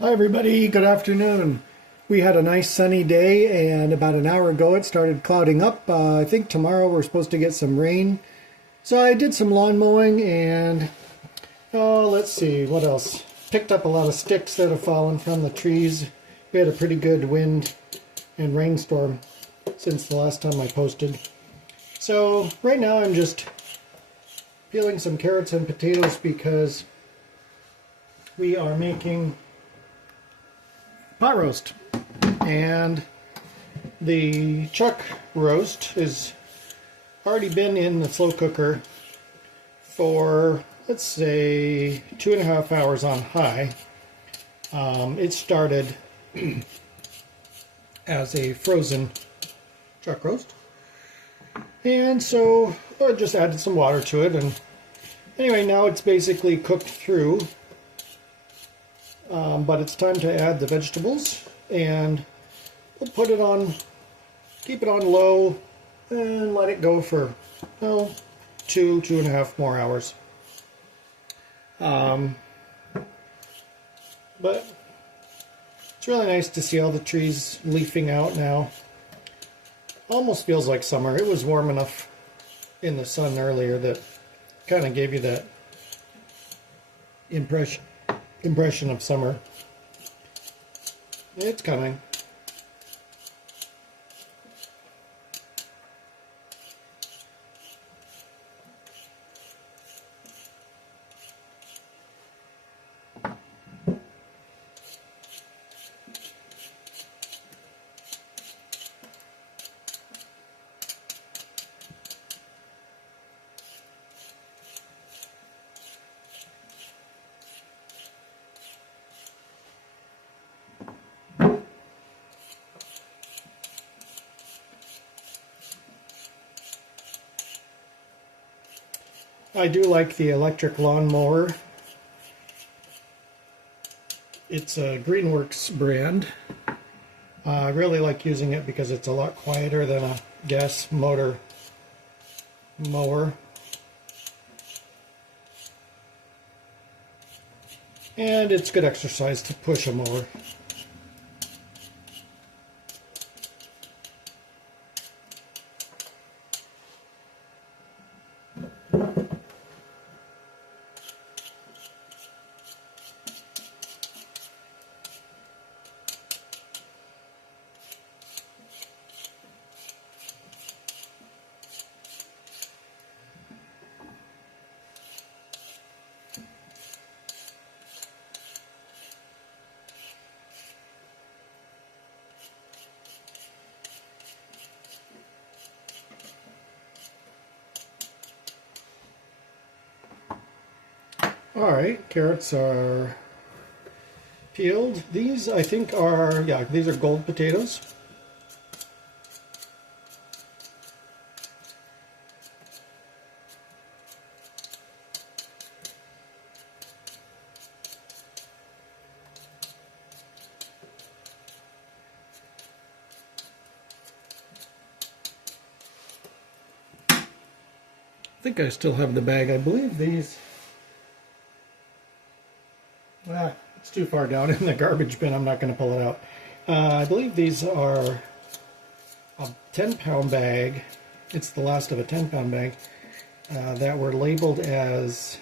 Hi everybody, good afternoon. We had a nice sunny day and about an hour ago it started clouding up. I think tomorrow we're supposed to get some rain. So I did some lawn mowing and let's see, what else? Picked up a lot of sticks that have fallen from the trees. We had a pretty good wind and rainstorm since the last time I posted. So right now I'm just peeling some carrots and potatoes because we are making pot roast, and the chuck roast has already been in the slow cooker for, let's say, 2.5 hours on high. It started as a frozen chuck roast, and so I just added some water to it, and anyway, now it's basically cooked through. But it's time to add the vegetables, and we'll put it on, keep it on low, and let it go for, 2.5 more hours. But it's really nice to see all the trees leafing out now. Almost feels like summer. It was warm enough in the sun earlier that kind of gave you that impression of summer. It's coming. I do like the electric lawnmower. It's a Greenworks brand. I really like using it because it's a lot quieter than a gas motor mower. And it's good exercise to push a mower. Alright, carrots are peeled. These, I think, are, yeah, these are gold potatoes. I think I still have the bag. I believe these... it's too far down in the garbage bin. I'm not going to pull it out. I believe these are a 10-pound bag. It's the last of a 10-pound bag that were labeled as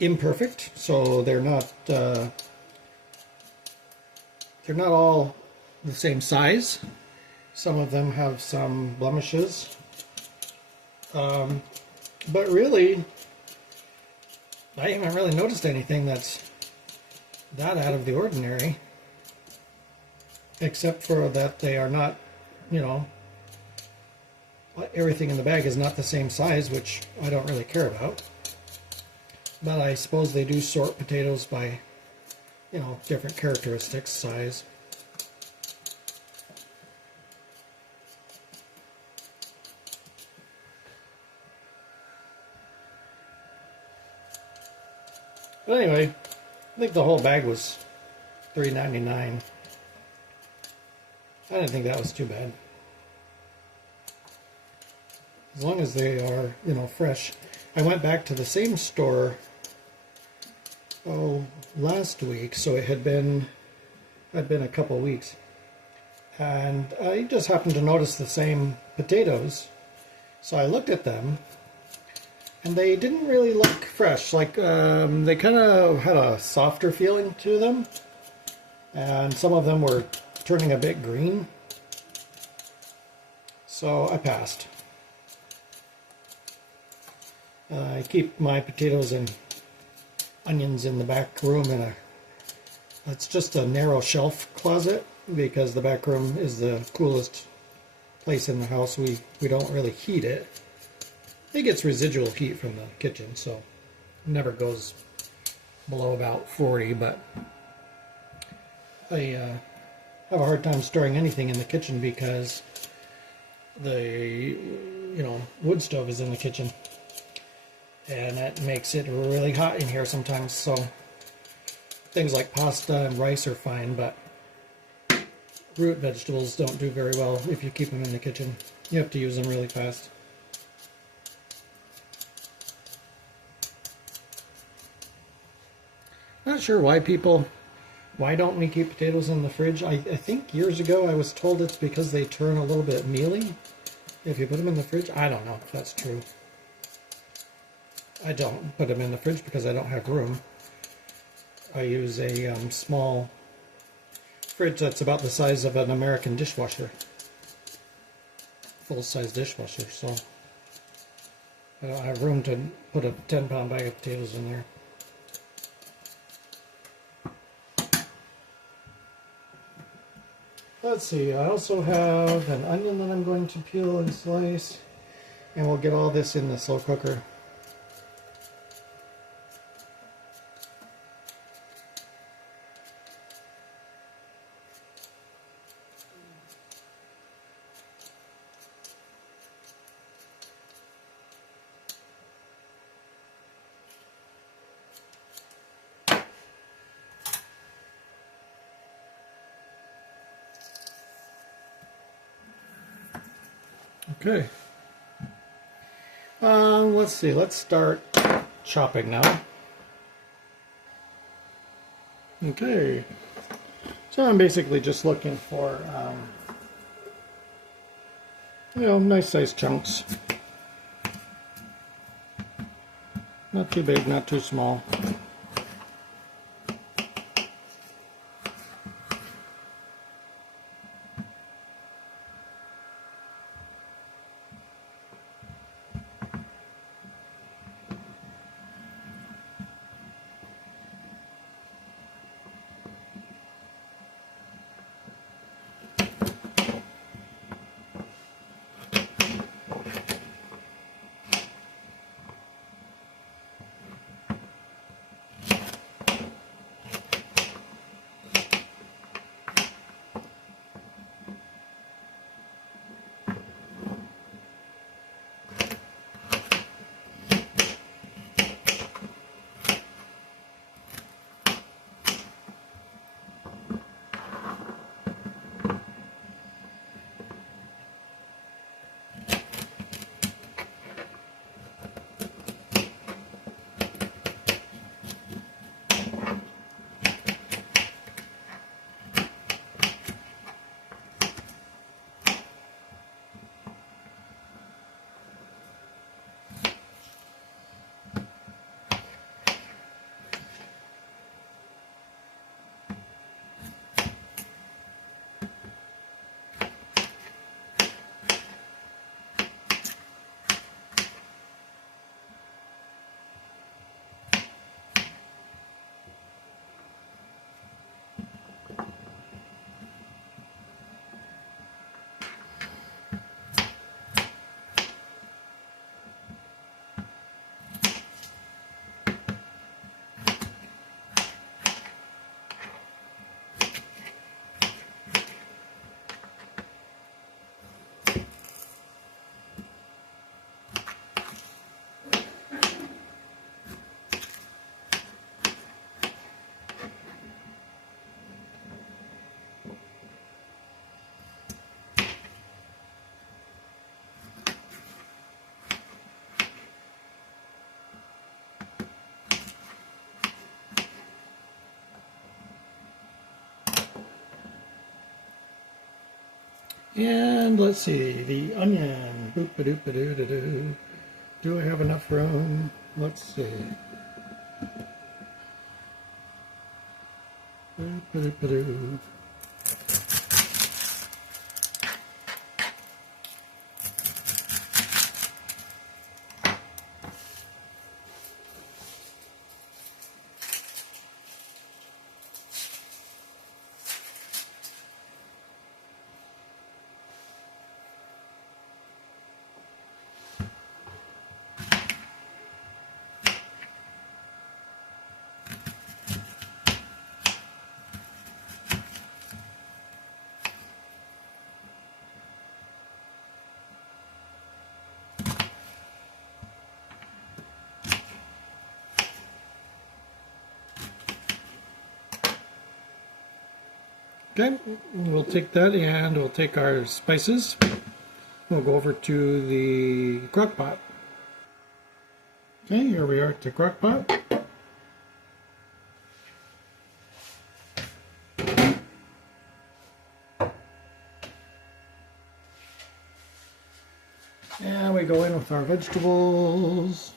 imperfect. So they're not all the same size. Some of them have some blemishes, but really, I haven't really noticed anything that's that out of the ordinary, except for that they are not, everything in the bag is not the same size, which I don't really care about. But I suppose they do sort potatoes by, different characteristics, size. But anyway, I think the whole bag was $3.99. I didn't think that was too bad. as long as they are, fresh. I went back to the same store oh, last week, so it had been a couple weeks, and I just happened to notice the same potatoes. So I looked at them, and they didn't really look fresh. Like they kind of had a softer feeling to them, and some of them were turning a bit green. So I passed. I keep my potatoes and onions in the back room it's just a narrow shelf closet because the back room is the coolest place in the house. We don't really heat it. It gets residual heat from the kitchen, so it never goes below about 40, but I have a hard time storing anything in the kitchen because the wood stove is in the kitchen, and that makes it really hot in here sometimes. So things like pasta and rice are fine, but root vegetables don't do very well if you keep them in the kitchen. You have to use them really fast. Not sure why don't we keep potatoes in the fridge? I think years ago I was told it's because they turn a little bit mealy if you put them in the fridge. I don't know if that's true. I don't put them in the fridge because I don't have room. I use a small fridge that's about the size of an American dishwasher. Full-size dishwasher, so I don't have room to put a 10-pound bag of potatoes in there. Let's see, I also have an onion that I'm going to peel and slice, and we'll get all this in the slow cooker. Okay. Let's see. Let's start chopping now. Okay. So I'm basically just looking for, nice sized chunks. Not too big, not too small. And let's see, the onion. Boop-a-doop-a-doo-doo-doo. Do I have enough room? Let's see. Boop-a-doop-a-doo. Okay, we'll take that and we'll take our spices. We'll go over to the crock pot. Okay, here we are at the crock pot. And we go in with our vegetables.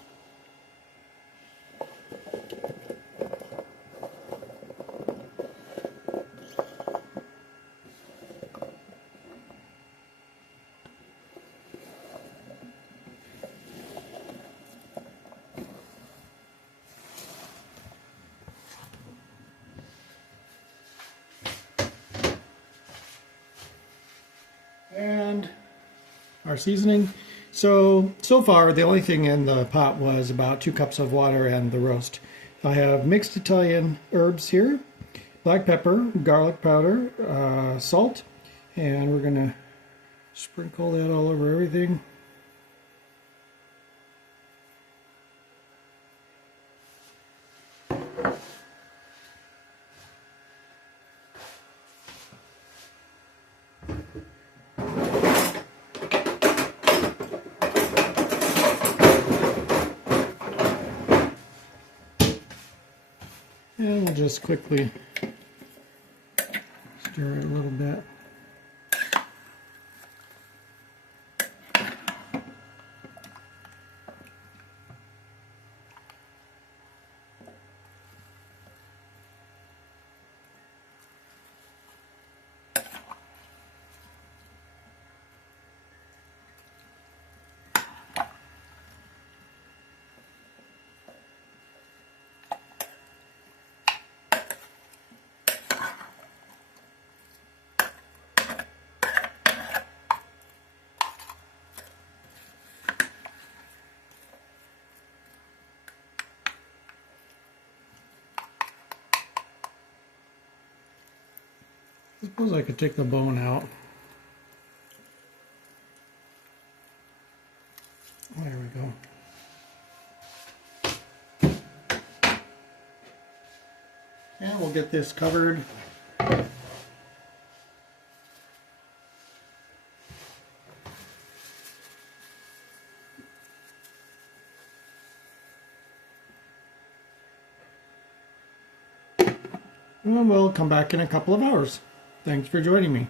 And our seasoning. So far the only thing in the pot was about 2 cups of water and the roast. I have mixed Italian herbs here, black pepper, garlic powder, salt, and we're gonna sprinkle that all over everything. And we'll just quickly stir it a little bit. I suppose I could take the bone out. There we go. And we'll get this covered. And we'll come back in a couple of hours. Thanks for joining me.